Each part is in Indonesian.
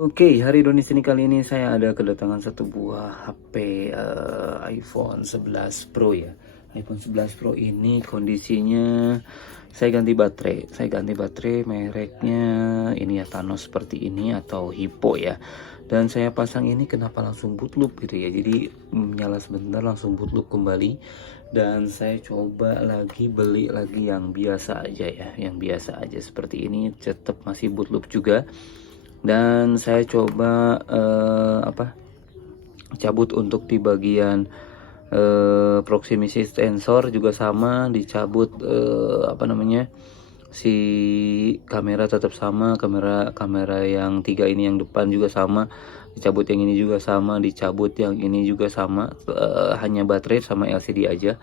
Oke, hari Indonesia ini kali ini saya ada kedatangan satu buah HP iPhone 11 Pro ya. iPhone 11 Pro ini kondisinya saya ganti baterai. Saya ganti baterai mereknya ini ya Thanos seperti ini atau Hippo ya. Dan saya pasang ini kenapa langsung boot loop gitu ya. Jadi nyala sebentar langsung boot loop kembali. Dan saya coba lagi beli lagi yang biasa aja ya, yang biasa aja seperti ini tetap masih boot loop juga. Dan saya coba cabut untuk di bagian proximity sensor juga sama dicabut, si kamera tetap sama, kamera yang 3 ini yang depan juga sama dicabut, yang ini juga sama dicabut, yang ini juga sama, hanya baterai sama LCD aja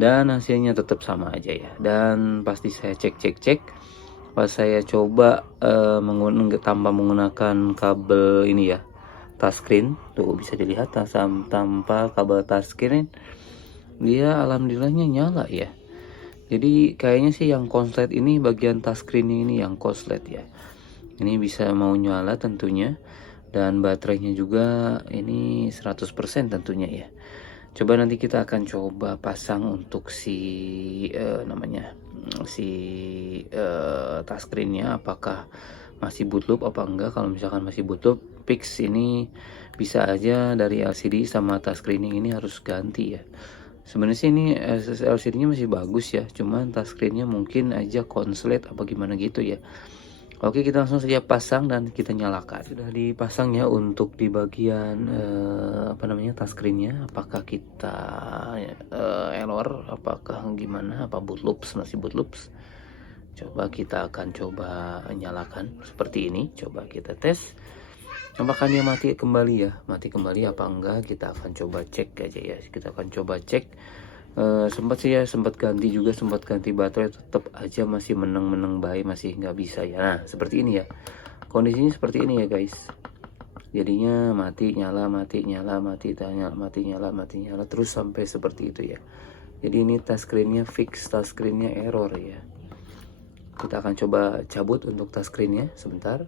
dan hasilnya tetap sama aja ya. Dan pasti saya cek pas saya coba tanpa menggunakan kabel ini ya, touchscreen tuh bisa dilihat tanpa kabel touchscreen dia alhamdulillahnya nyala ya. Jadi kayaknya sih yang konslet ini bagian touchscreen ini yang konslet ya, ini bisa mau nyala tentunya. Dan baterainya juga ini 100% tentunya ya. Coba nanti kita akan coba pasang untuk si touchscreennya apakah masih boot loop apa enggak. Kalau misalkan masih boot loop fix ini bisa aja dari LCD sama touchscreen ini harus ganti ya. Sebenarnya sih ini LCD-nya masih bagus ya, cuman touchscreen-nya mungkin aja konslet apa gimana gitu ya. Oke, kita langsung saja pasang dan kita nyalakan. Sudah dipasang ya untuk di bagian touchscreen-nya. Apakah kita error, apakah gimana, apa boot loops, masih boot loops. Coba kita akan coba nyalakan seperti ini. Coba kita tes. Apakah dia mati kembali ya? Mati kembali apa enggak? Kita akan coba cek aja ya. Kita akan coba cek. Sempat ganti baterai, tetap aja masih menang baik, masih nggak bisa ya. Nah seperti ini ya, kondisinya seperti ini ya guys. Jadinya mati nyala terus sampai seperti itu ya. Jadi ini touchscreennya fix, touchscreennya error ya. Kita akan coba cabut untuk touchscreennya sebentar.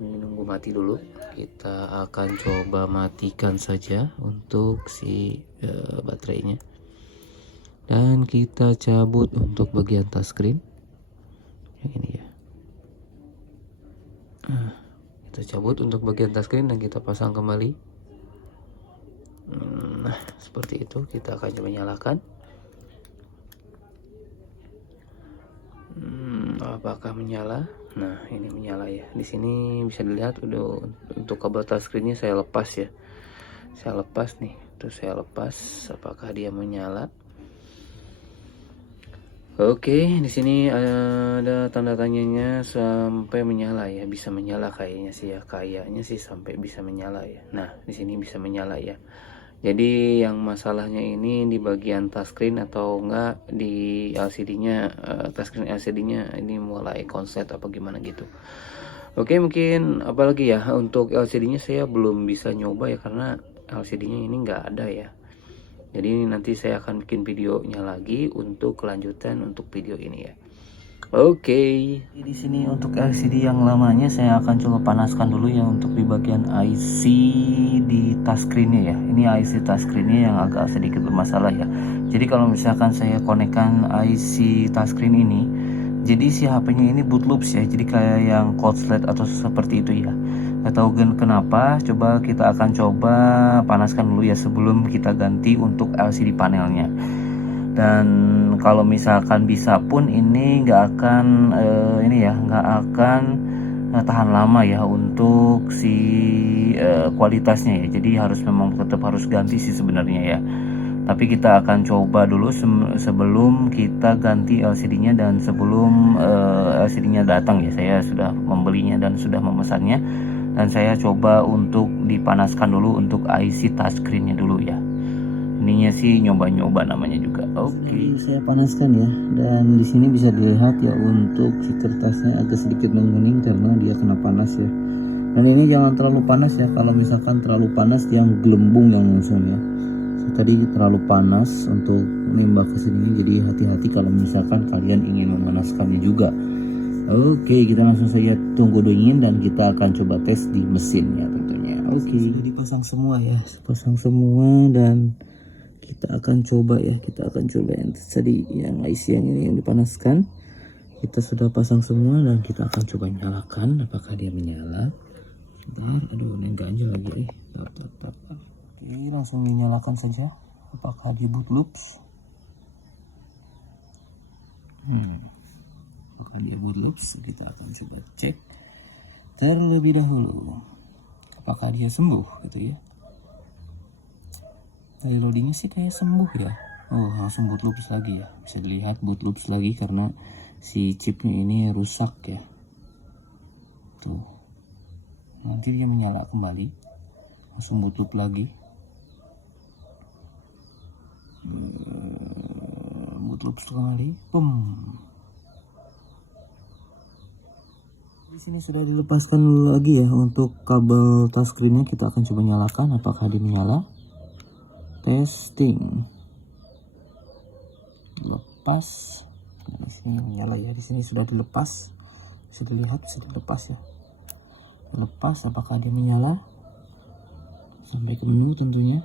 Ini nunggu mati dulu. Kita akan coba matikan saja untuk si baterainya. Dan kita cabut untuk bagian touchscreen yang ini ya. Kita cabut untuk bagian touchscreen dan kita pasang kembali. Nah seperti itu. Kita akan coba nyalakan. Apakah menyala? Nah ini menyala ya. Di sini bisa dilihat udah untuk kabel touchscreennya saya lepas ya. Saya lepas nih. Terus saya lepas. Apakah dia menyala? Oke, di sini ada tanda tanyanya sampai menyala ya, bisa menyala kayaknya sih ya, sampai bisa menyala ya. Nah, di sini bisa menyala ya. Jadi yang masalahnya ini di bagian touchscreen atau enggak di LCD-nya, touchscreen LCD-nya ini mulai konslet apa gimana gitu. Oke, mungkin apalagi ya untuk LCD-nya saya belum bisa nyoba ya karena LCD-nya ini enggak ada ya. Jadi nanti saya akan bikin videonya lagi untuk kelanjutan untuk video ini ya. Oke. Di sini untuk LCD yang lamanya saya akan coba panaskan dulu ya untuk di bagian IC di touchscreen-nya ya. Ini IC touchscreen-nya yang agak sedikit bermasalah ya. Jadi kalau misalkan saya konekkan IC touchscreen ini, jadi si HP-nya ini boot loops ya. Jadi kayak yang korslet atau seperti itu ya. Atau kenapa, coba kita akan coba panaskan dulu ya sebelum kita ganti untuk LCD panelnya. Dan kalau misalkan bisa pun ini nggak akan tahan lama ya untuk si kualitasnya ya. Jadi memang tetap harus ganti sih sebenarnya ya. Tapi kita akan coba dulu sebelum kita ganti LCD-nya dan sebelum LCD-nya datang ya. Saya sudah membelinya dan sudah memesannya. Dan saya coba untuk dipanaskan dulu untuk IC touchscreen-nya dulu ya. Ininya sih nyoba-nyoba namanya juga. Oke. Saya panaskan ya. Dan di sini bisa dilihat ya untuk si kertasnya agak sedikit menguning karena dia kena panas ya. Dan ini jangan terlalu panas ya. Kalau misalkan terlalu panas yang gelembung yang langsung ya. Tadi terlalu panas untuk limbah ke sini, jadi hati-hati kalau misalkan kalian ingin memanaskannya juga. Oke, kita langsung saja tunggu dingin dan kita akan coba tes di mesinnya tentunya. Oke, sudah dipasang semua ya, pasang semua dan kita akan coba ya, kita akan coba yang tadi yang IC yang ini yang dipanaskan. Kita sudah pasang semua dan kita akan coba nyalakan apakah dia menyala. Bentar, aduh ini ganjel lagi tap. Oke, langsung dinyalakan saja. Apakah dia boot loops? Apakah dia boot loops? Kita akan coba cek terlebih dahulu. Apakah dia sembuh gitu ya? Dari loadingnya sih kayak sembuh ya. Oh, langsung boot loops lagi ya. Bisa dilihat boot loops lagi karena si chipnya ini rusak ya. Tuh. Nanti dia menyala kembali. Langsung boot loop lagi. Boot loop sekali. Di sini sudah dilepaskan lagi ya untuk kabel touchscreennya. Kita akan coba nyalakan apakah dia menyala. Testing. Lepas. Nah, di sini menyala ya. Di sini sudah dilepas. Bisa dilihat, bisa dilepas ya. Lepas apakah dia menyala. Sampai ke menu tentunya.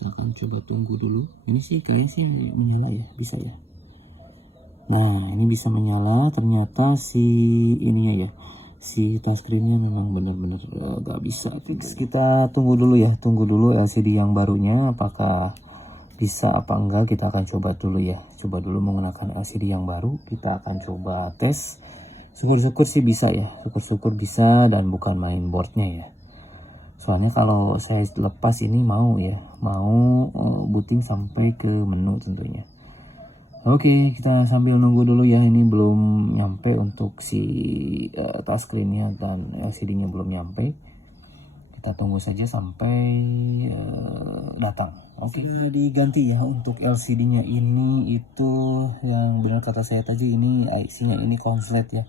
Kita akan coba tunggu dulu. Ini sih kayaknya sih menyala ya, bisa ya. Nah, ini bisa menyala. Ternyata si ininya ya, si touchscreennya memang benar-benar gak bisa. Kita tunggu dulu ya, tunggu dulu LCD yang barunya apakah bisa apa enggak. Kita akan coba dulu ya, coba dulu menggunakan LCD yang baru. Kita akan coba tes. Syukur-syukur sih bisa ya, syukur-syukur bisa dan bukan main boardnya ya. Soalnya kalau saya lepas ini mau booting sampai ke menu tentunya. Oke, kita sambil nunggu dulu ya. Ini belum nyampe untuk si touchscreennya dan LCD-nya belum nyampe. Kita tunggu saja sampai datang. Oke, sudah diganti ya untuk LCD-nya ini. Itu yang benar kata saya tadi, ini IC-nya ini konslet ya.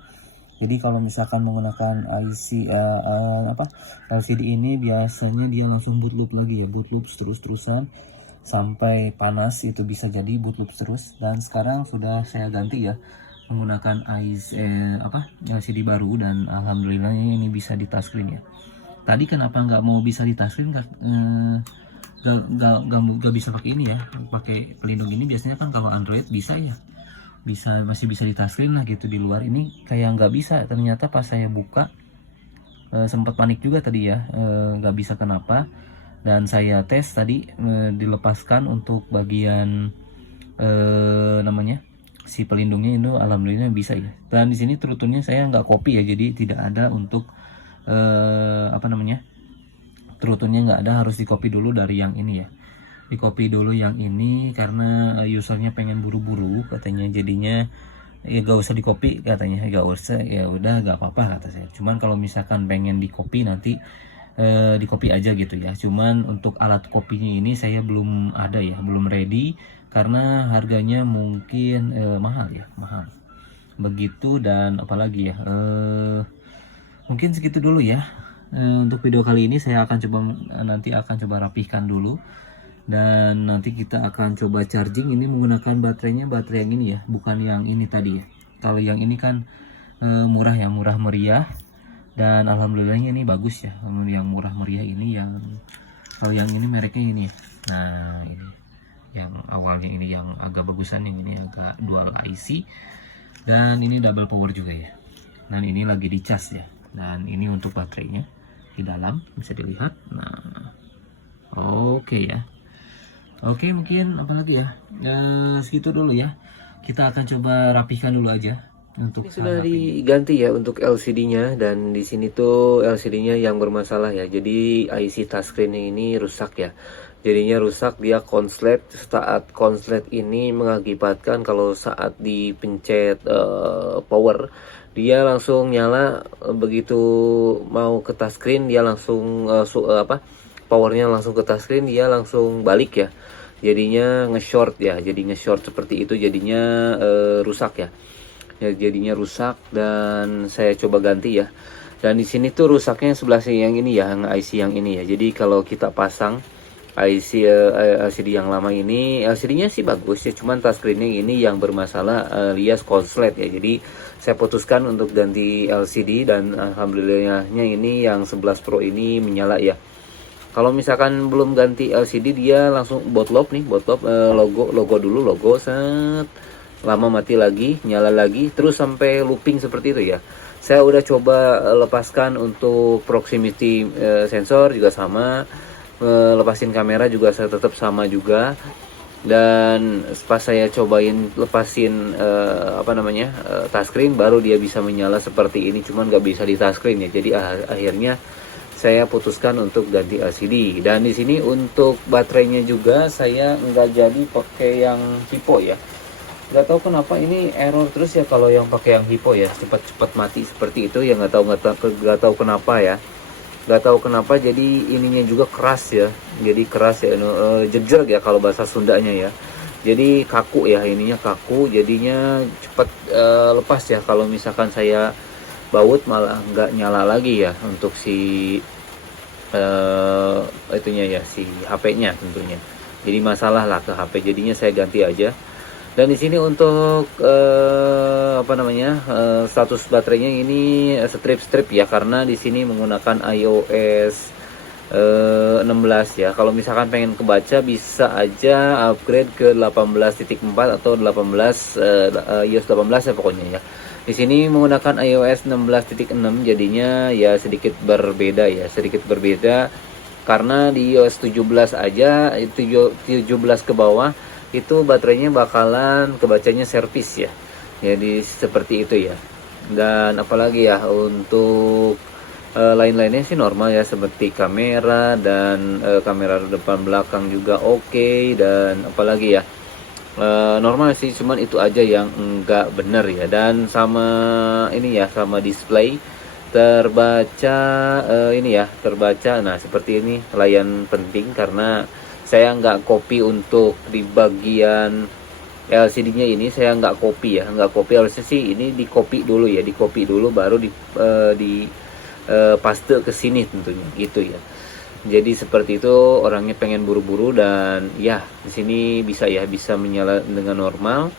Jadi kalau misalkan menggunakan IC LCD ini biasanya dia langsung boot loop lagi ya, boot loop terus-terusan sampai panas, itu bisa jadi boot loop terus. Dan sekarang sudah saya ganti ya menggunakan LCD baru dan alhamdulillah ini bisa di touchscreen ya. Tadi kenapa nggak mau bisa di touchscreen? Gak bisa pakai ini ya, pakai pelindung ini. Biasanya kan kalau Android bisa ya, masih bisa di touchscreen lah gitu. Di luar ini kayak nggak bisa. Ternyata pas saya buka sempat panik juga tadi ya, nggak bisa kenapa. Dan saya tes tadi dilepaskan untuk bagian namanya si pelindungnya itu, alhamdulillah bisa ya. Dan di sini trutunnya saya nggak copy ya, jadi tidak ada untuk trutunnya nggak ada, harus di copy dulu dari yang ini ya. Di copy dulu yang ini karena usernya pengen buru-buru katanya, jadinya ya gak usah di copy katanya, gak usah, ya udah gak apa-apa kata saya. Cuman kalau misalkan pengen di copy nanti di copy aja gitu ya. Cuman untuk alat kopinya ini saya belum ada ya, belum ready karena harganya mungkin mahal ya, mahal begitu. Dan apalagi ya, mungkin segitu dulu ya. Untuk video kali ini saya akan coba rapihkan dulu. Dan nanti kita akan coba charging ini menggunakan baterai yang ini ya, bukan yang ini tadi ya. Kalau yang ini kan murah ya, murah meriah. Dan alhamdulillahnya ini bagus ya, yang murah meriah ini. Kalau yang ini mereknya ini ya. Nah ini yang awalnya ini yang agak bagusan, yang ini agak dual IC. Dan ini double power juga ya. Dan ini lagi dicas ya. Dan ini untuk baterainya di dalam bisa dilihat. Nah oke ya. Oke, mungkin apalagi ya, segitu dulu ya. Kita akan coba rapihkan dulu aja. Untuk ini sudah diganti ya untuk LCD-nya, dan di sini tuh LCD-nya yang bermasalah ya. Jadi IC touchscreen ini rusak ya. Jadinya rusak, dia konslet. Saat konslet ini mengakibatkan kalau saat dipencet power, dia langsung nyala. Begitu mau ke touchscreen dia langsung powernya langsung ke touchscreen, dia langsung balik ya. Jadinya nge-short ya, jadi nge-short seperti itu, jadinya rusak ya. Jadinya rusak dan saya coba ganti ya. Dan di sini tuh rusaknya sebelah sini yang ini ya, yang IC yang ini ya. Jadi kalau kita pasang LCD yang lama ini. LCD-nya sih bagus ya, cuman touchscreen-nya ini yang bermasalah, alias konslet ya. Jadi saya putuskan untuk ganti LCD, dan alhamdulillahnya ini yang 11 Pro ini menyala ya. Kalau misalkan belum ganti LCD, dia langsung botlop nih, botlop, logo dulu, logo set, lama mati lagi, nyala lagi, terus sampai looping seperti itu ya. Saya udah coba lepaskan untuk proximity sensor juga sama, lepasin kamera juga saya tetap sama juga. Dan pas saya cobain lepasin touchscreen, baru dia bisa menyala seperti ini, cuman nggak bisa di touchscreen ya. Jadi akhirnya saya putuskan untuk ganti LCD. Dan di sini untuk baterainya juga saya nggak jadi pakai yang Hippo ya. Nggak tahu kenapa ini error terus ya kalau yang pakai yang Hippo ya, cepat-cepat mati seperti itu ya. Nggak tahu kenapa ya. Nggak tahu kenapa, jadi ininya juga keras ya. Jadi keras ya, jejer ya kalau bahasa Sundanya ya. Jadi kaku ya, ininya kaku, jadinya cepat lepas ya. Kalau misalkan saya baut malah nggak nyala lagi ya untuk si itunya ya, si HP-nya tentunya. Jadi masalah lah ke HP, jadinya saya ganti aja. Dan di sini untuk status baterainya ini strip ya, karena di sini menggunakan iOS 16 ya. Kalau misalkan pengen kebaca bisa aja upgrade ke 18.4 atau 18 iOS 18 ya pokoknya ya. Di sini menggunakan iOS 16.6, jadinya ya sedikit berbeda ya, sedikit berbeda karena di iOS 17 aja, 17 ke bawah itu baterainya bakalan kebacanya servis ya. Jadi seperti itu ya. Dan apalagi ya untuk lain-lainnya sih normal ya, seperti kamera dan kamera depan belakang juga oke. Dan apalagi ya, normal sih, cuman itu aja yang enggak bener ya. Dan sama ini ya, sama display terbaca ini ya, terbaca. Nah seperti ini, layan penting karena saya nggak copy untuk di bagian LCD-nya ini, saya nggak copy ya, nggak copy. Harusnya sih ini di copy dulu ya, di copy dulu baru di paste ke sini tentunya gitu ya. Jadi seperti itu, orangnya pengen buru-buru dan ya di sini bisa ya, bisa menyala dengan normal.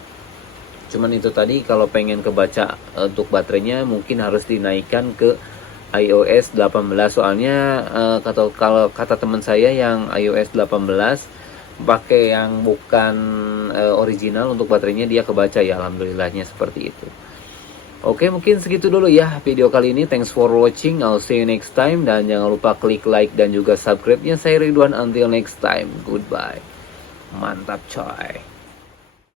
Cuman itu tadi, kalau pengen kebaca untuk baterainya mungkin harus dinaikkan ke iOS 18, soalnya kalau kata teman saya yang iOS 18 pakai yang bukan original untuk baterainya, dia kebaca ya, alhamdulillahnya seperti itu. Oke, mungkin segitu dulu ya video kali ini. Thanks for watching, I'll see you next time, dan jangan lupa klik like dan juga subscribe-nya. Saya Ridwan, until next time, goodbye. Mantap coy.